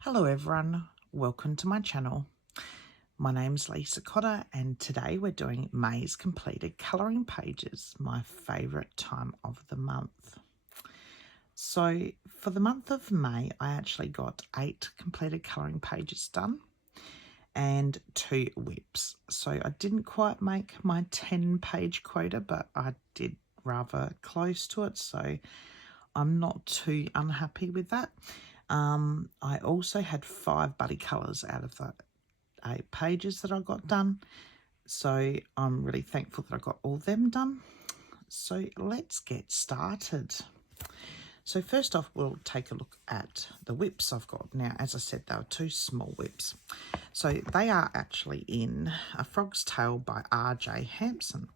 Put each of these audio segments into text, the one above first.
Hello everyone, welcome to my channel. My name's Lisa Cotter and today we're doing May's completed colouring pages, my favourite time of the month. So for the month of May I actually got 8 completed colouring pages done and 2 whips. So I didn't quite make my 10 page quota, but I did rather close to it, so I'm not too unhappy with that. I also had 5 buddy colours out of the 8 pages that I got done, so I'm really thankful that I got all them done. So let's get started. So first off, we'll take a look at the whips I've got. Now, as I said, they were 2 small whips. So they are actually in A Frog's Tale by R.J. Hampson.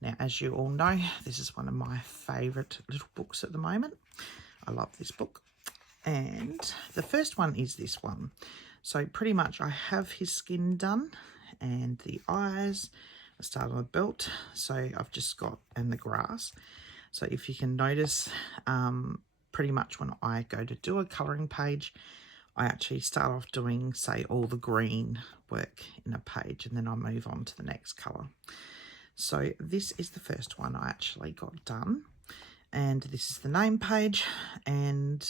Now, as you all know, this is one of my favourite little books at the moment. I love this book. And the first one is this one. So pretty much I have his skin done and the eyes, the start of the belt. So I've just got, and the grass. So if you can notice, pretty much when I go to do a colouring page, I actually start off doing, say, all the green work in a page and then I move on to the next colour. So this is the first one I actually got done. And this is the name page, and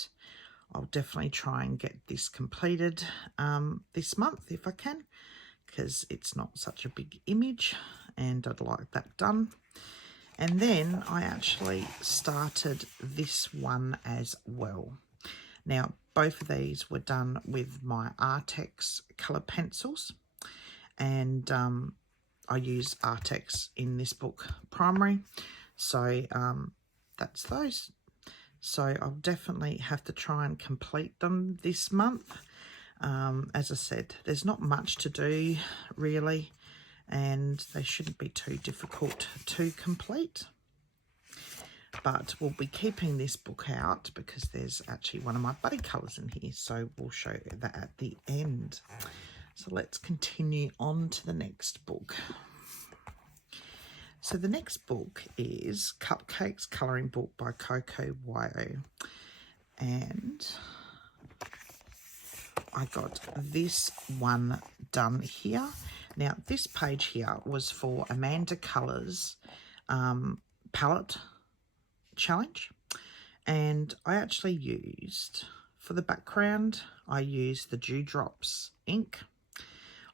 I'll definitely try and get this completed this month if I can, because it's not such a big image and I'd like that done. And then I actually started this one as well. Now, both of these were done with my Artex colour pencils, and I use Artex in this book primary, so that's those. So I'll definitely have to try and complete them this month. As I said, there's not much to do really, and they shouldn't be too difficult to complete. But we'll be keeping this book out because there's actually one of my buddy colours in here, so we'll show you that at the end. So let's continue on to the next book. So the next book is Cupcakes colouring book by Coco Wyo, and I got this one done here. Now this page here was for Amanda Colours palette challenge, and I actually used, for the background, I used the Dewdrops ink.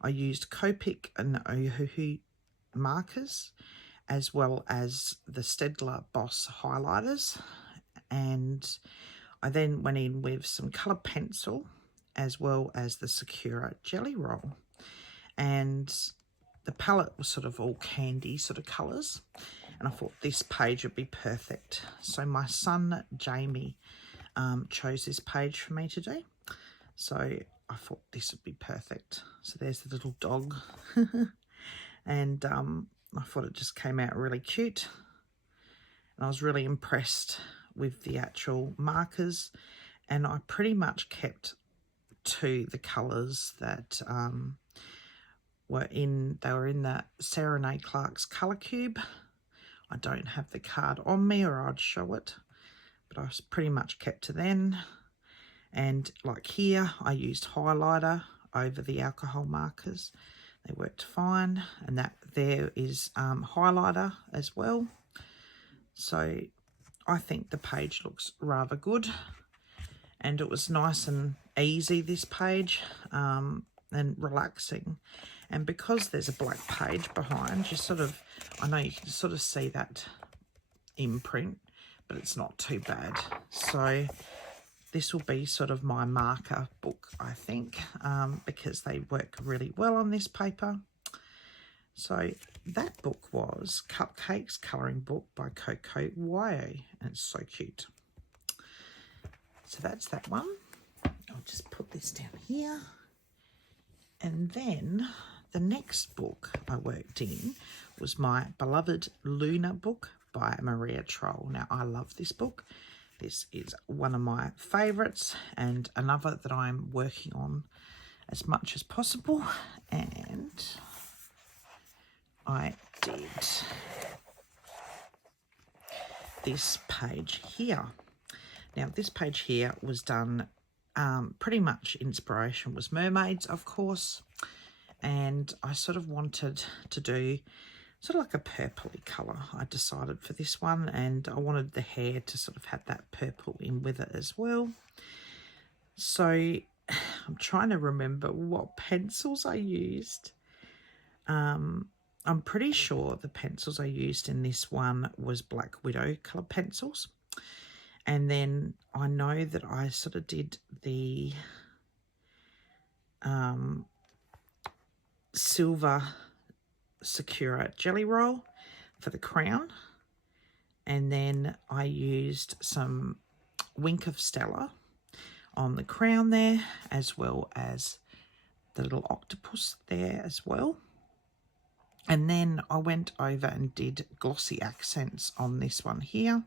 I used Copic and Ohuhu markers, as well as the Stedler Boss highlighters, and I then went in with some colour pencil as well as the Sakura Jelly Roll, and the palette was sort of all candy sort of colours, and I thought this page would be perfect. So my son Jamie chose this page for me to do, so I thought this would be perfect. So there's the little dog and I thought it just came out really cute, and I was really impressed with the actual markers, and I pretty much kept to the colours that were in the Sarah Nay Clark's colour cube. I don't have the card on me or I'd show it, but I was pretty much kept to them. And like here, I used highlighter over the alcohol markers. They worked fine, and that there is highlighter as well. So I think the page looks rather good, and it was nice and easy, this page, and relaxing. And because there's a black page behind, you sort of, I know you can sort of see that imprint, but it's not too bad. So this will be sort of my marker book, I think, because they work really well on this paper. So that book was Cupcakes colouring book by Coco Wyo, and it's so cute. So that's that one. I'll just put this down here. And then the next book I worked in was my beloved Luna book by Maria Troll. Now, I love this book. This is one of my favourites and another that I'm working on as much as possible. And I did this page here. Now this page here was done pretty much inspiration was mermaids, of course, and I sort of wanted to do sort of like a purpley colour. I decided for this one, and I wanted the hair to sort of have that purple in with it as well. So I'm trying to remember what pencils I used. I'm pretty sure the pencils I used in this one was Black Widow colour pencils. And then I know that I sort of did the silver Sakura jelly roll for the crown. And then I used some Wink of Stella on the crown there, as well as the little octopus there as well. And then I went over and did glossy accents on this one here,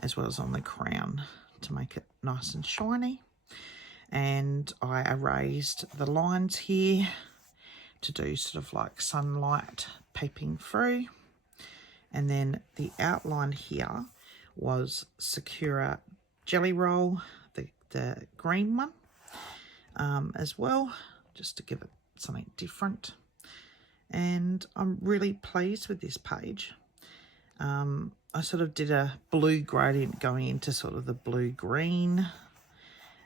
as well as on the crown to make it nice and shiny. And I erased the lines here to do sort of like sunlight peeping through. And then the outline here was Sakura jelly roll, the green one as well, just to give it something different. And I'm really pleased with this page. I sort of did a blue gradient going into sort of the blue-green.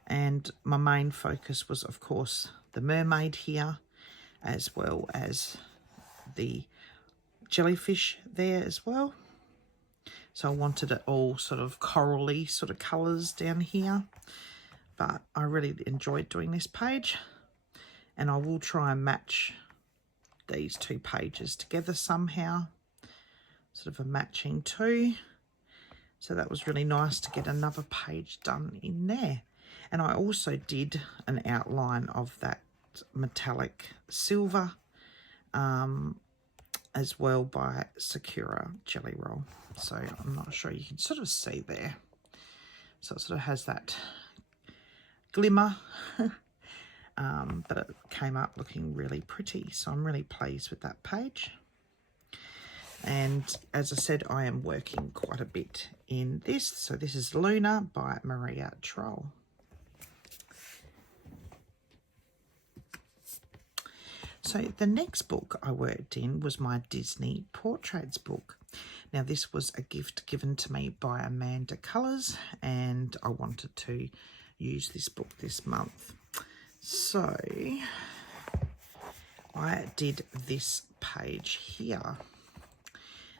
And my main focus was, of course, the mermaid here, as well as the jellyfish there as well. So I wanted it all sort of corally sort of colours down here. But I really enjoyed doing this page. And I will try and match these two pages together somehow, sort of a matching two. So that was really nice to get another page done in there. And I also did an outline of that metallic silver as well by Sakura jelly roll. So I'm not sure you can sort of see there. So it sort of has that glimmer. But it came up looking really pretty, so I'm really pleased with that page. And as I said, I am working quite a bit in this. So this is Luna by Maria Troll. So the next book I worked in was my Disney Portraits book. Now this was a gift given to me by Amanda Colours, and I wanted to use this book this month. So I did this page here.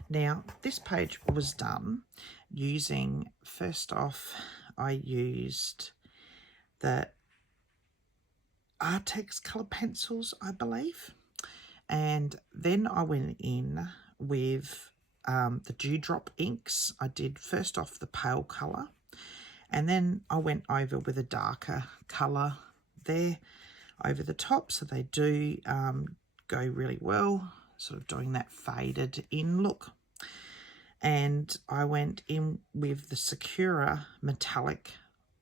Now this page was done using, first off, I used the Artex colour pencils, I believe. And then I went in with the Dewdrop inks. I did first off the pale colour, and then I went over with a darker colour there over the top, so they do go really well, sort of doing that faded in look. And I went in with the Sakura metallic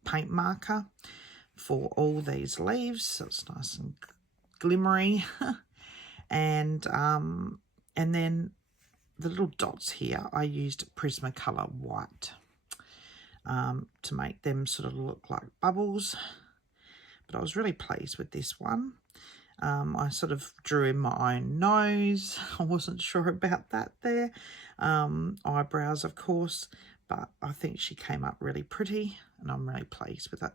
paint marker for all these leaves, so it's nice and glimmery. And then the little dots here, I used Prismacolor white to make them sort of look like bubbles. But I was really pleased with this one. I sort of drew in my own nose. I wasn't sure about that there. Eyebrows, of course, but I think she came up really pretty, and I'm really pleased with it.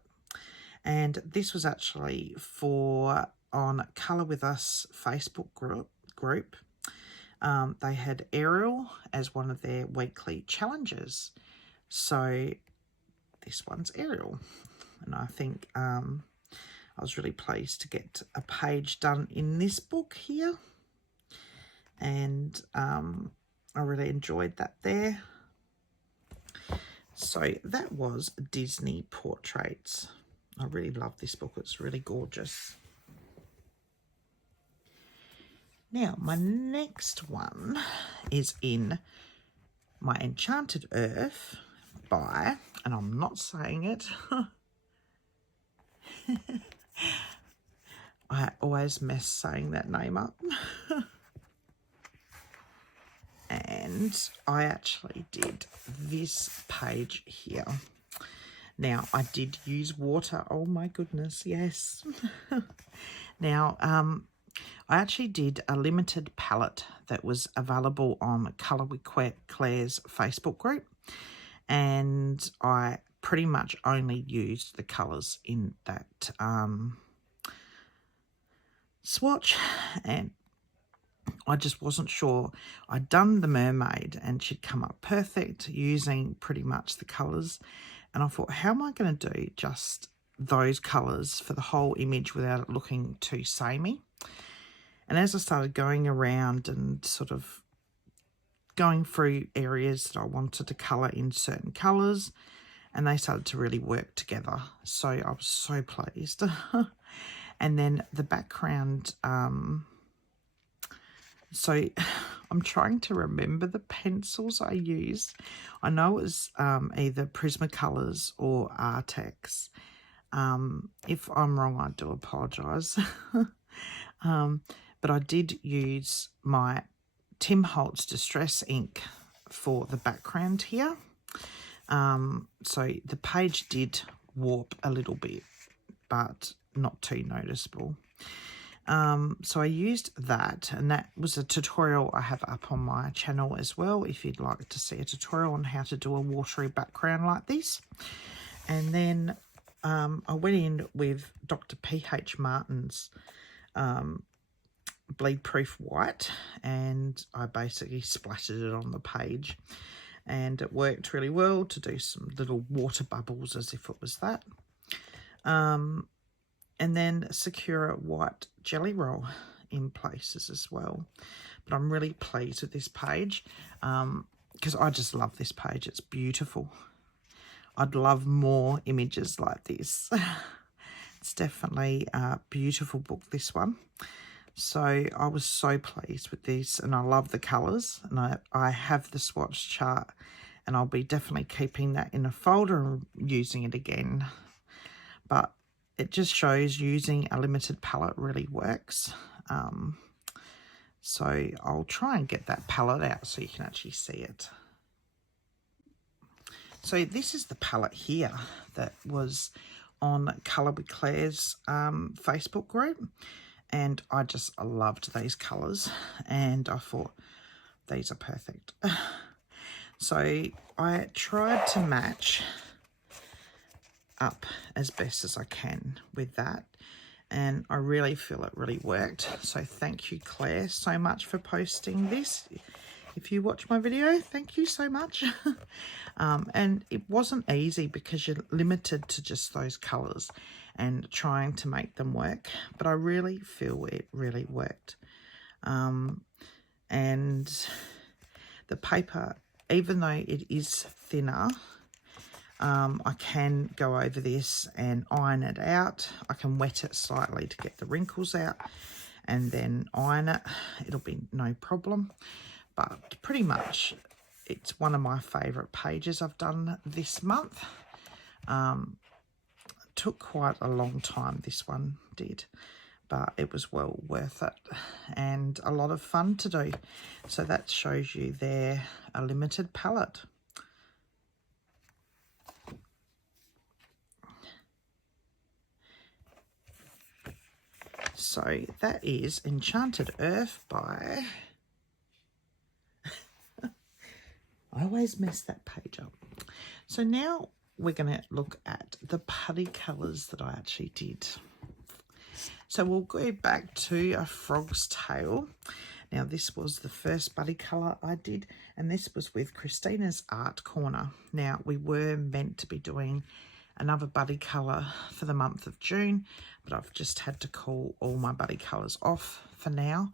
And this was actually on Colour With Us Facebook group. They had Ariel as one of their weekly challenges. So this one's Ariel. And I think I was really pleased to get a page done in this book here. And I really enjoyed that there. So that was Disney Portraits. I really love this book. It's really gorgeous. Now, my next one is in my Enchanted Earth by, and I'm not saying it, I always mess saying that name up. And I actually did this page here. Now, I did use water. Oh my goodness, yes. Now, I actually did a limited palette that was available on Colour with Claire's Facebook group. And I pretty much only used the colours in that swatch, and I just wasn't sure. I'd done the mermaid and she'd come up perfect using pretty much the colours, and I thought, how am I going to do just those colours for the whole image without it looking too samey? And as I started going around and sort of going through areas that I wanted to colour in certain colours, and they started to really work together. So I was so pleased. And then the background, so I'm trying to remember the pencils I used. I know it was either Prismacolors or Artex. If I'm wrong, I do apologise. But I did use my Tim Holtz Distress ink for the background here. So the page did warp a little bit, but not too noticeable. So I used that, and that was a tutorial I have up on my channel as well, if you'd like to see a tutorial on how to do a watery background like this. And then I went in with Dr. P.H. Martin's bleed proof white, and I basically splattered it on the page, and it worked really well to do some little water bubbles as if it was that. And then Sakura white jelly roll in places as well. But I'm really pleased with this page because I just love this page. It's beautiful. I'd love more images like this. It's definitely a beautiful book, this one. So I was so pleased with this, and I love the colours, and I have the swatch chart, and I'll be definitely keeping that in a folder and using it again. But it just shows using a limited palette really works. So I'll try and get that palette out so you can actually see it. So this is the palette here that was on Colour with Claire's Facebook group. And I just loved these colours, and I thought these are perfect. So I tried to match up as best as I can with that, and I really feel it really worked. So thank you, Claire, so much for posting this. If you watch my video, thank you so much. And it wasn't easy because you're limited to just those colours and trying to make them work, but I really feel it really worked. And the paper, even though it is thinner, I can go over this and iron it out. I can wet it slightly to get the wrinkles out and then iron it. It'll be no problem. But pretty much it's one of my favourite pages I've done this month. Took quite a long time, this one did, but it was well worth it and a lot of fun to do. So that shows you there a limited palette. So that is Enchanted Earth by... I always mess that page up. So now we're going to look at the putty colours that I actually did. So we'll go back to A Frog's Tale. Now this was the first buddy colour I did, and this was with Christina's Art Corner. Now we were meant to be doing another buddy colour for the month of June, but I've just had to call all my buddy colours off for now,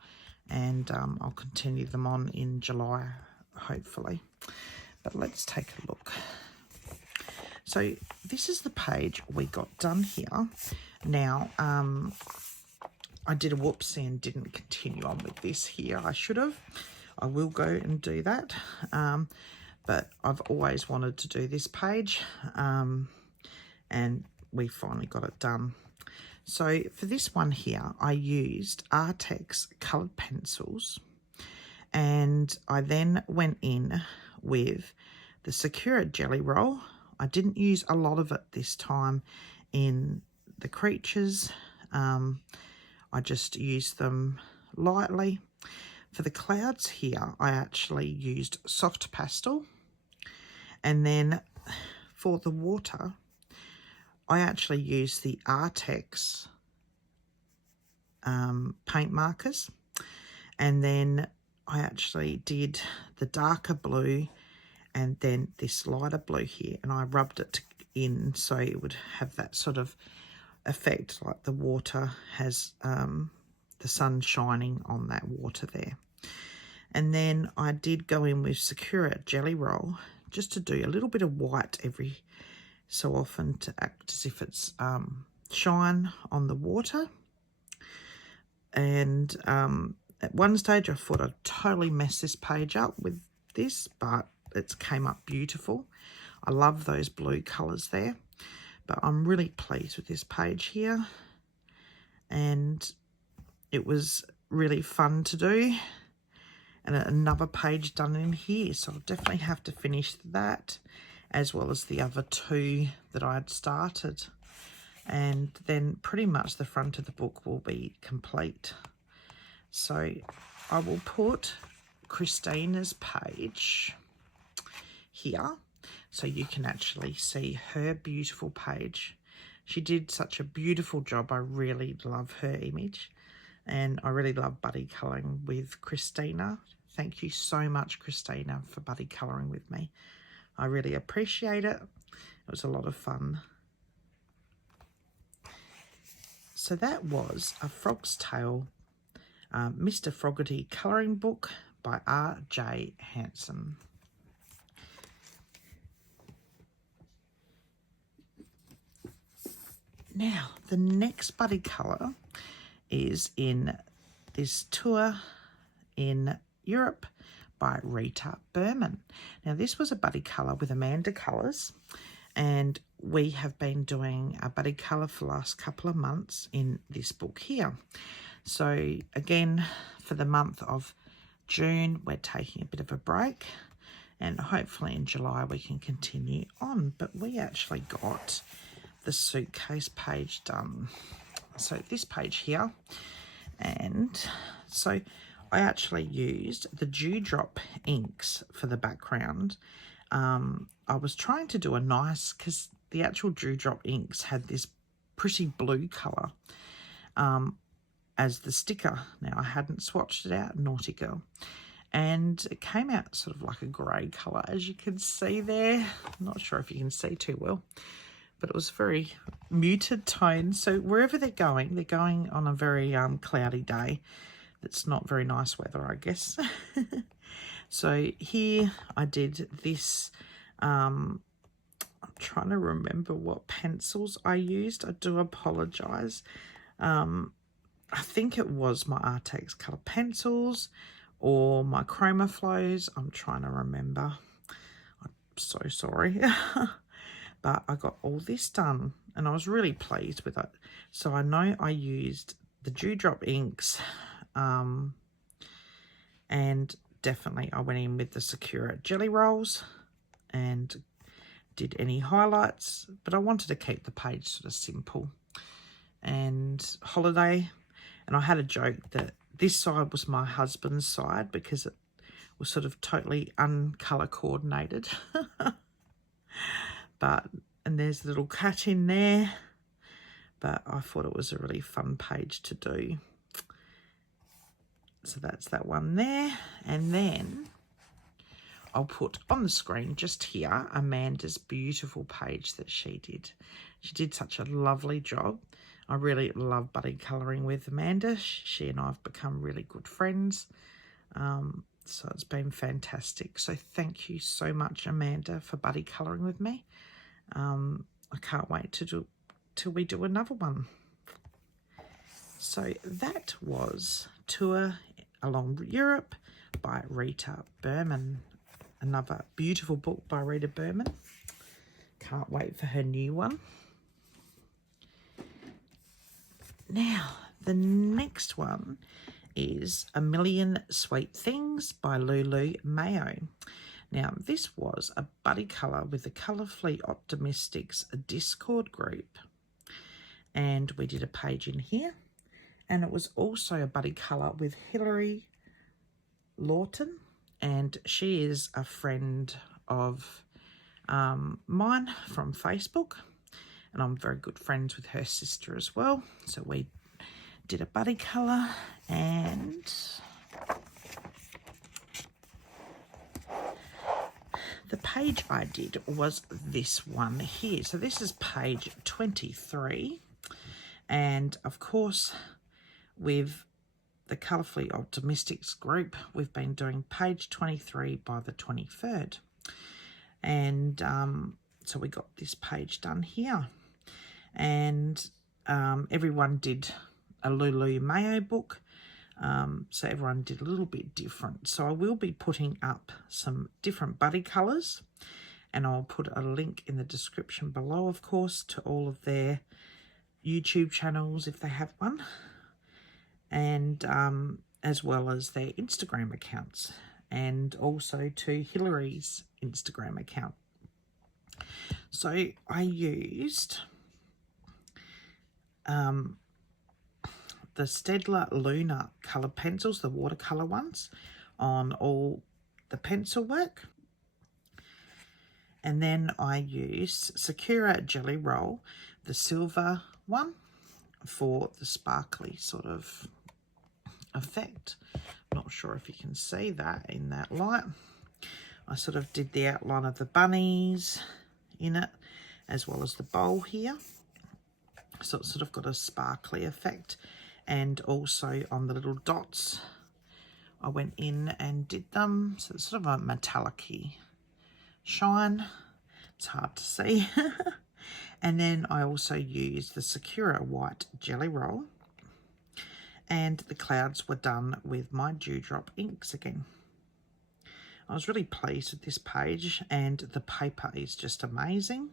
and I'll continue them on in July, hopefully. But let's take a look. So this is the page we got done here. Now, I did a whoopsie and didn't continue on with this here. I should have. I will go and do that. but I've always wanted to do this page, and we finally got it done. So for this one here, I used Artex coloured pencils, and I then went in with the Sakura Jelly Roll. I didn't use a lot of it this time in the creatures. I just used them lightly. For the clouds here, I actually used soft pastel. And then for the water, I actually used the Artex paint markers. And then I actually did the darker blue and then this lighter blue here. And I rubbed it in so it would have that sort of effect, like the water has the sun shining on that water there. And then I did go in with Sakura Jelly Roll just to do a little bit of white every so often to act as if it's shine on the water. And at one stage I thought I'd totally mess this page up with this, but it came up beautiful. I love those blue colours there, but I'm really pleased with this page here, and it was really fun to do. And another page done in here, so I'll definitely have to finish that, as well as the other two that I had started. And then pretty much the front of the book will be complete. So I will put Christina's page here so you can actually see her beautiful page. She did such a beautiful job. I really love her image, and I really love buddy colouring with Christina. Thank you so much, Christina, for buddy colouring with me. I really appreciate it. It was a lot of fun. So that was A Frog's Tale, Mr. Froggerty colouring book by R.J. Hanson. Now, the next buddy colour is in this tour in Europe by Rita Berman. Now, this was a buddy colour with Amanda Colours, and we have been doing a buddy colour for the last couple of months in this book here. So, again, for the month of June, we're taking a bit of a break, and hopefully in July we can continue on. But we actually got the suitcase page done. So this page here, and so I actually used the Dewdrop inks for the background. I was trying to do a nice, because the actual Dewdrop inks had this pretty blue colour as the sticker. Now, I hadn't swatched it out, naughty girl. And it came out sort of like a grey colour, as you can see there. I'm not sure if you can see too well, but it was very muted tone. So wherever they're going on a very cloudy day. It's not very nice weather, I guess. So here I did this. I'm trying to remember what pencils I used. I do apologise. I think it was my Artex colour pencils or my Chroma Flows. I'm trying to remember. I'm so sorry. But I got all this done and I was really pleased with it. So I know I used the Dewdrop inks, and definitely I went in with the Sakura Jelly Rolls and did any highlights, but I wanted to keep the page sort of simple and holiday. And I had a joke that this side was my husband's side because it was sort of totally uncolour coordinated. And there's a little cat in there, but I thought it was a really fun page to do. So that's that one there. And then I'll put on the screen just here Amanda's beautiful page that she did. She did such a lovely job. I really love buddy colouring with Amanda. She and I have become really good friends. So it's been fantastic. So thank you so much, Amanda, for buddy colouring with me. I can't wait till we do another one. So that was Tour Along Europe by Rita Berman. another beautiful book by Rita Berman. Can't wait for her new one. Now, the next one is A Million Sweet Things by Lulu Mayo. Now, this was a buddy colour with the Colourfully Optimistics Discord group. And we did a page in here. And it was also a buddy colour with Hilary Lawton. And she is a friend of mine from Facebook. And I'm very good friends with her sister as well. So we did a buddy colour, and the page I did was this one here. So this is page 23. And of course, with the Colourfully Optimistics group, we've been doing page 23 by the 23rd. And so we got this page done here. And everyone did a Lulu Mayo book. So everyone did a little bit different. So I will be putting up some different buddy colours, and I'll put a link in the description below, of course, to all of their YouTube channels if they have one, and as well as their Instagram accounts, and also to Hilary's Instagram account. So I used the Staedtler Luna colour pencils, the watercolour ones, on all the pencil work. And then I used Sakura Jelly Roll, the silver one, for the sparkly sort of effect. Not sure if you can see that in that light. I sort of did the outline of the bunnies in it, as well as the bowl here. So it's sort of got a sparkly effect. And also on the little dots, I went in and did them. So it's sort of a metallic-y shine. It's hard to see. And then I also used the Sakura White Jelly Roll. And the clouds were done with my Dewdrop inks again. I was really pleased with this page, and the paper is just amazing.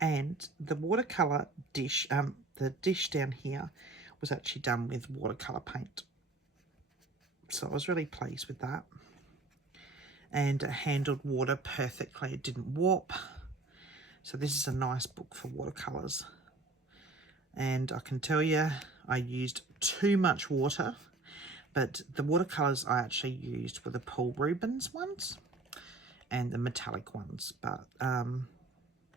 And the watercolour dish, the dish down here, was actually done with watercolour paint. So I was really pleased with that. And it handled water perfectly. It didn't warp. So this is a nice book for watercolours. And I can tell you, I used too much water. But the watercolours I actually used were the Paul Rubens ones and the metallic ones. But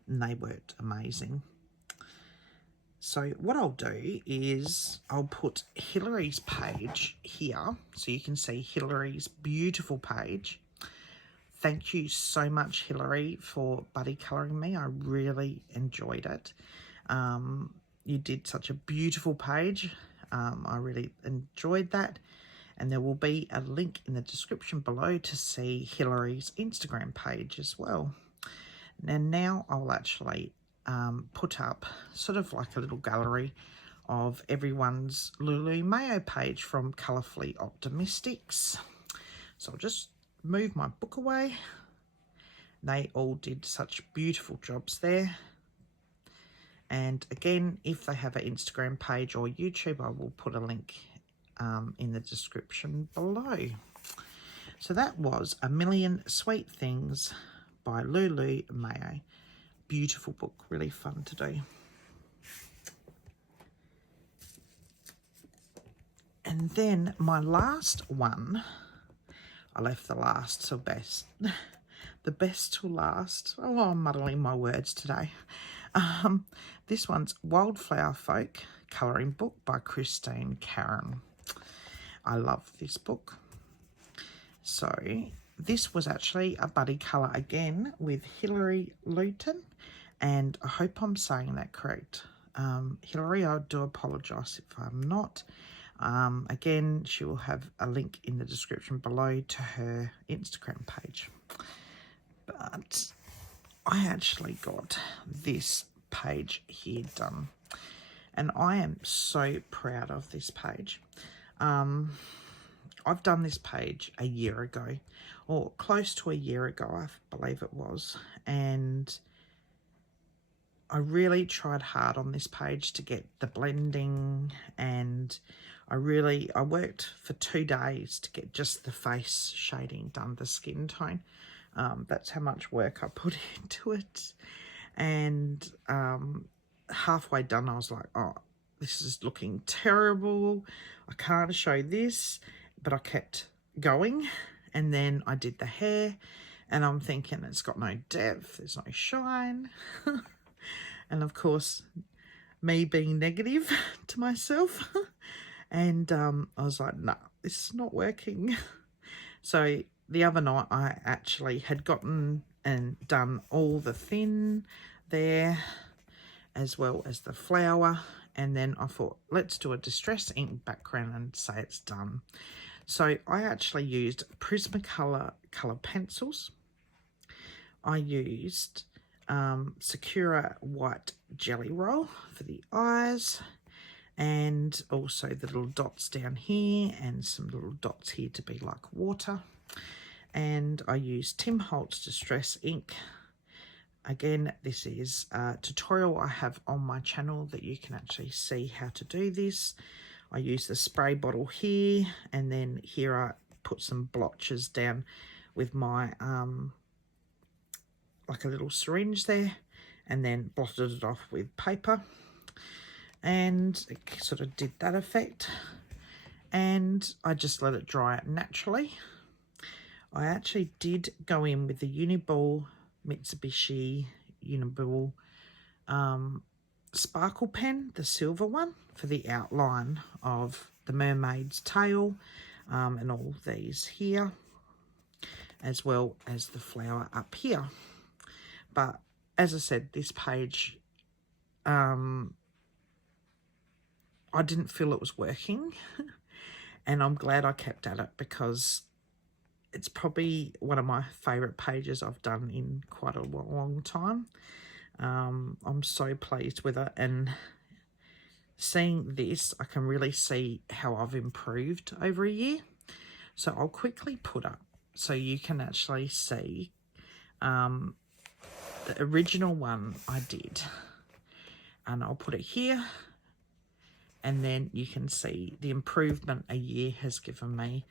they worked amazing. So what I'll do is I'll put Hilary's page here so you can see Hilary's beautiful page. Thank you so much, Hilary, for buddy colouring me. I really enjoyed it. You did such a beautiful page. I really enjoyed that. And there will be a link in the description below to see Hilary's Instagram page as well. And now I'll actually put up sort of like a little gallery of everyone's Lulu Mayo page from Colourfully Optimistics. So I'll just move my book away. They all did such beautiful jobs there. And again, if they have an Instagram page or YouTube, I will put a link in the description below. So that was A Million Sweet Things by Lulu Mayo. Beautiful book, really fun to do. And then my last one, I left the last till best. The best till last. Oh, I'm muddling my words today. This one's Wildflower Folk colouring book by Christine Karen. I love this book. So this was actually a buddy colour again with Hilary Luton, and I hope I'm saying that correct. Hilary, I do apologise if I'm not. Again, she will have a link in the description below to her Instagram page. But I actually got this page here done, and I am so proud of this page. I've done this page a year ago, or close to a year ago, I believe it was, and I really tried hard on this page to get the blending, and I worked for 2 days to get just the face shading done, the skin tone. That's how much work I put into it. And halfway done, I was like, oh, this is looking terrible. I can't show this, but I kept going. And then I did the hair, and I'm thinking it's got no depth, there's no shine. And of course, me being negative to myself. And I was like, no, this is not working. So the other night, I actually had gotten and done all the thin there, as well as the flower. And then I thought, let's do a distress ink background and say it's done. So I actually used Prismacolor colour pencils. I used Sakura white jelly roll for the eyes, and also the little dots down here and some little dots here to be like water. And I used Tim Holtz Distress ink. Again, this is a tutorial I have on my channel that you can actually see how to do this. I use the spray bottle here, and then here I put some blotches down with my like a little syringe there, and then blotted it off with paper, and it sort of did that effect. And I just let it dry out naturally. I actually did go in with the Uniball Mitsubishi Uniball sparkle pen, the silver one, for the outline of the mermaid's tail, and all these here, as well as the flower up here. But as I said, this page, I didn't feel it was working. And I'm glad I kept at it, because it's probably one of my favourite pages I've done in quite a long time. I'm so pleased with it, and seeing this, I can really see how I've improved over a year. So I'll quickly put up so you can actually see the original one I did, and I'll put it here, and then you can see the improvement a year has given me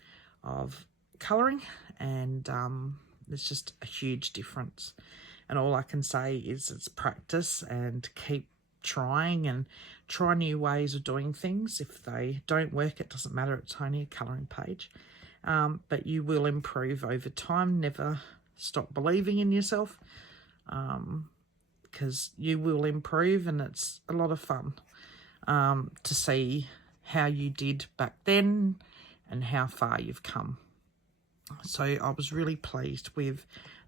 of colouring, and there's just a huge difference. And all I can say is it's practice, and keep trying and try new ways of doing things. If they don't work, it doesn't matter, it's only a colouring page. But you will improve over time. Never stop believing in yourself, because you will improve, and it's a lot of fun to see how you did back then and how far you've come. So I was really pleased with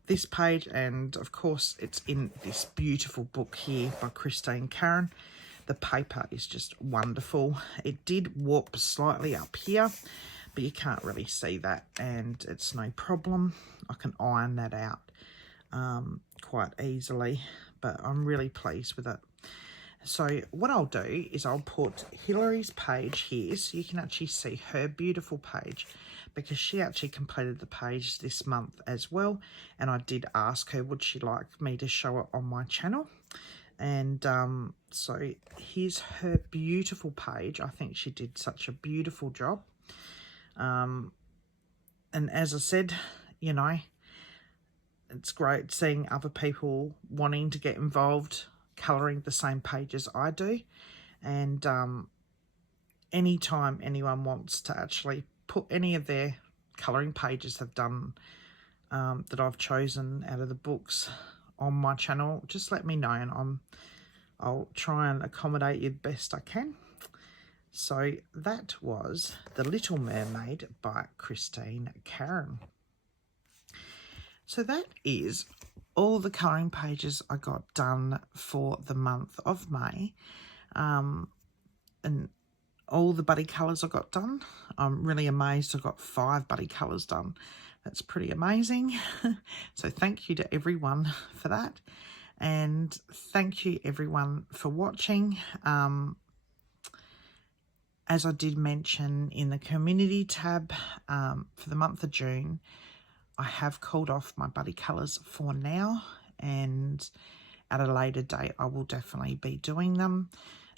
this page, and of course it's in this beautiful book here by Christine Karen. The paper is just wonderful. It did warp slightly up here, but you can't really see that, and it's no problem. I can iron that out quite easily, but I'm really pleased with it. So what I'll do is I'll put Hillary's page here so you can actually see her beautiful page, because she actually completed the page this month as well, and I did ask her would she like me to show it on my channel. And so here's her beautiful page. I think she did such a beautiful job. And as I said, you know, it's great seeing other people wanting to get involved colouring the same page as I do. And anytime anyone wants to actually put any of their colouring pages they've done that I've chosen out of the books on my channel, just let me know, and I'll try and accommodate you the best I can. So that was The Little Mermaid by Christine Karen. So that is all the colouring pages I got done for the month of May, and all the buddy colours I got done. I'm really amazed I got 5 buddy colours done. That's pretty amazing. So thank you to everyone for that, and thank you everyone for watching. As I did mention in the community tab, for the month of June, I have called off my buddy colours for now, and at a later date I will definitely be doing them.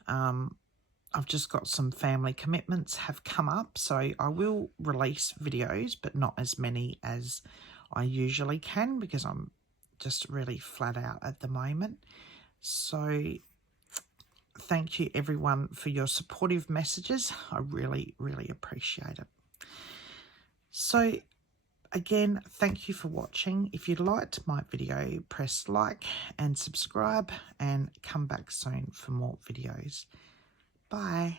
I've just got some family commitments have come up, so I will release videos, but not as many as I usually can because I'm just really flat out at the moment. So thank you everyone for your supportive messages. I really, really appreciate it. So again, thank you for watching. If you liked my video, press like and subscribe, and come back soon for more videos. Bye.